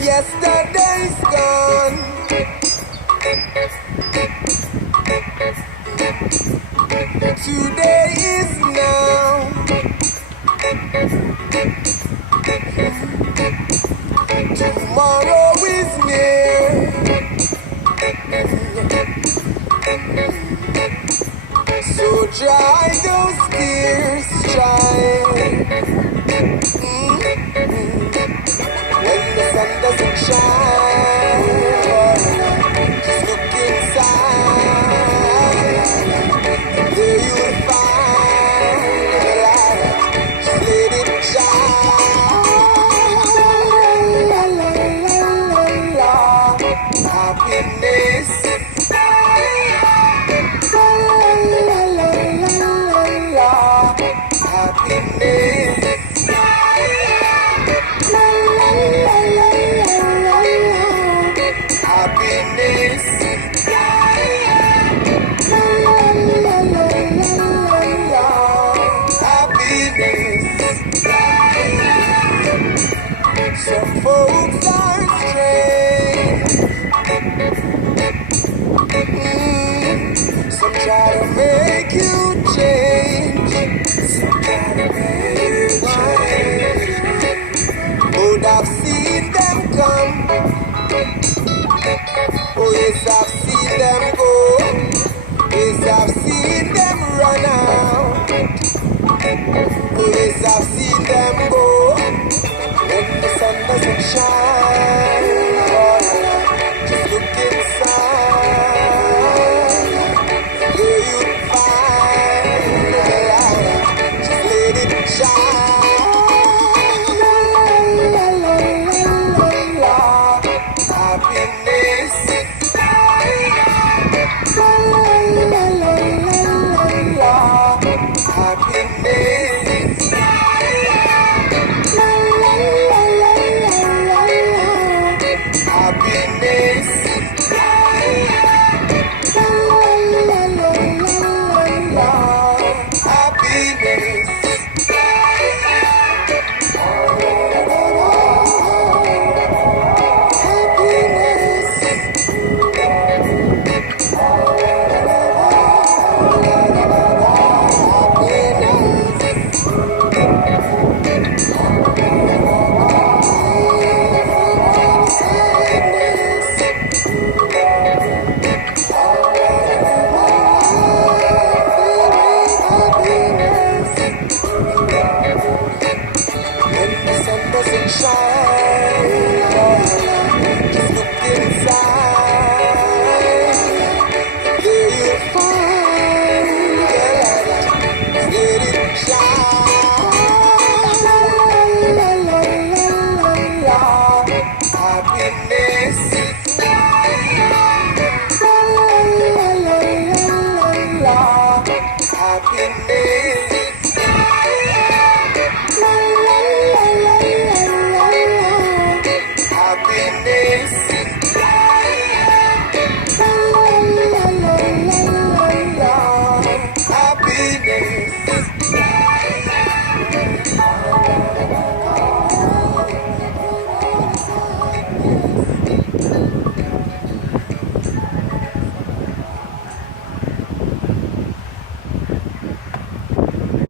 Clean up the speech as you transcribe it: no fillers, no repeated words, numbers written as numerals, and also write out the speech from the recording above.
Yesterday's gone. Today is now. Tomorrow is near. So dry those tears, child. When the sun doesn't shine, just look inside. There you'll find the light. Just let it shine. La, la, la, la, la. Happiness. La, la, la, la, la. Happiness. Happiness. Some folks are strange. Some try to make you change. Some try to make you change. But I've seen them come. Oh yes, I've seen them go. Yes, I've seen them run out. Oh yes, I've seen them go. When the sun doesn't shine, just look inside. There you'll find the light. Just let it shine. La, la, la, la, la. Happiness. La, la, la, la, la. Happiness. Happiness. When the sun doesn't shine, just look inside. There you'll find the light. Let it shine. La, la, la, la, la. Happiness. La, la, la, la, la. Happiness. Happiness. Happiness.